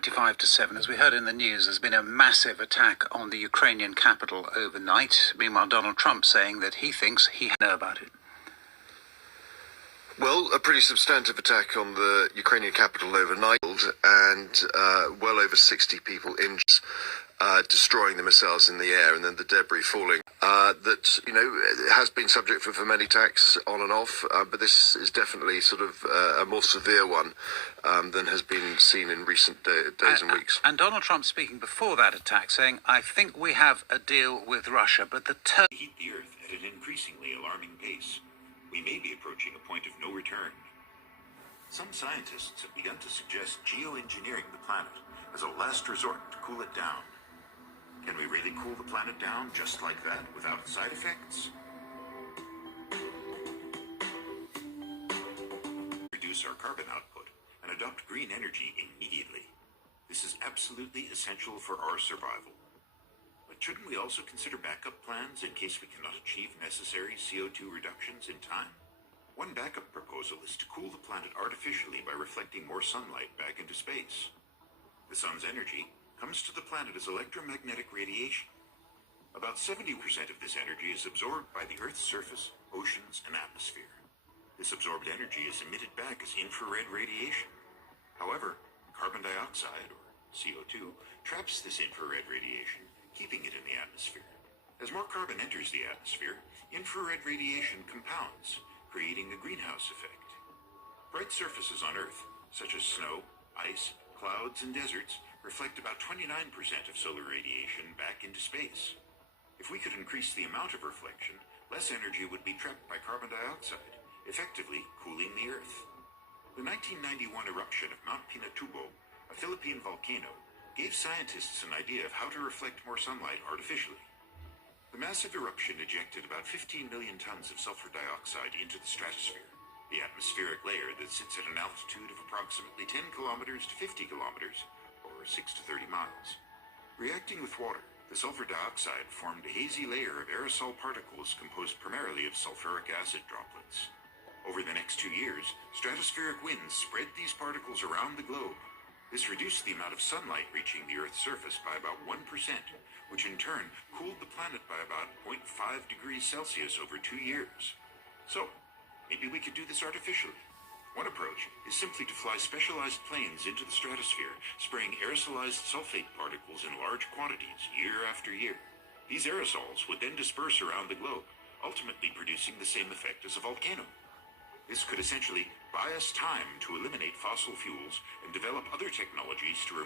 25 to 7. As we heard in the news, there's been a massive attack on the Ukrainian capital overnight. Meanwhile, Donald Trump saying that he thinks he know about it. Well, a pretty substantive attack on the Ukrainian capital overnight, and well over 60 people injured, destroying the missiles in the air and then the debris falling. That, has been subject for many attacks on and off, but this is definitely sort of a more severe one than has been seen in recent days and weeks. And Donald Trump speaking before that attack saying, I think we have a deal with Russia, but the heat the Earth at an increasingly alarming pace. We may be approaching a point of no return. Some scientists have begun to suggest geoengineering the planet as a last resort to cool it down. Can we really cool the planet down just like that without side effects? Reduce our carbon output and adopt green energy immediately. This is absolutely essential for our survival. But shouldn't we also consider backup plans in case we cannot achieve necessary CO2 reductions in time? One backup proposal is to cool the planet artificially by reflecting more sunlight back into space. The sun's energy comes to the planet as electromagnetic radiation. About 70% of this energy is absorbed by the Earth's surface, oceans, and atmosphere. This absorbed energy is emitted back as infrared radiation. However, carbon dioxide, or CO2, traps this infrared radiation, keeping it in the atmosphere. As more carbon enters the atmosphere, infrared radiation compounds, creating a greenhouse effect. Bright surfaces on Earth, such as snow, ice, clouds, and deserts, reflect about 29% of solar radiation back into space. If we could increase the amount of reflection, less energy would be trapped by carbon dioxide, effectively cooling the Earth. The 1991 eruption of Mount Pinatubo, a Philippine volcano, gave scientists an idea of how to reflect more sunlight artificially. The massive eruption ejected about 15 million tons of sulfur dioxide into the stratosphere, the atmospheric layer that sits at an altitude of approximately 10 kilometers to 50 kilometers, or 6 to 30 miles. Reacting with water, the sulfur dioxide formed a hazy layer of aerosol particles composed primarily of sulfuric acid droplets. Over the next 2 years, stratospheric winds spread these particles around the globe. This reduced the amount of sunlight reaching the Earth's surface by about 1%, which in turn cooled the planet by about 0.5 degrees Celsius over 2 years. So, maybe we could do this artificially. One approach is simply to fly specialized planes into the stratosphere, spraying aerosolized sulfate particles in large quantities year after year. These aerosols would then disperse around the globe, ultimately producing the same effect as a volcano. This could essentially buy us time to eliminate fossil fuels and develop other technologies to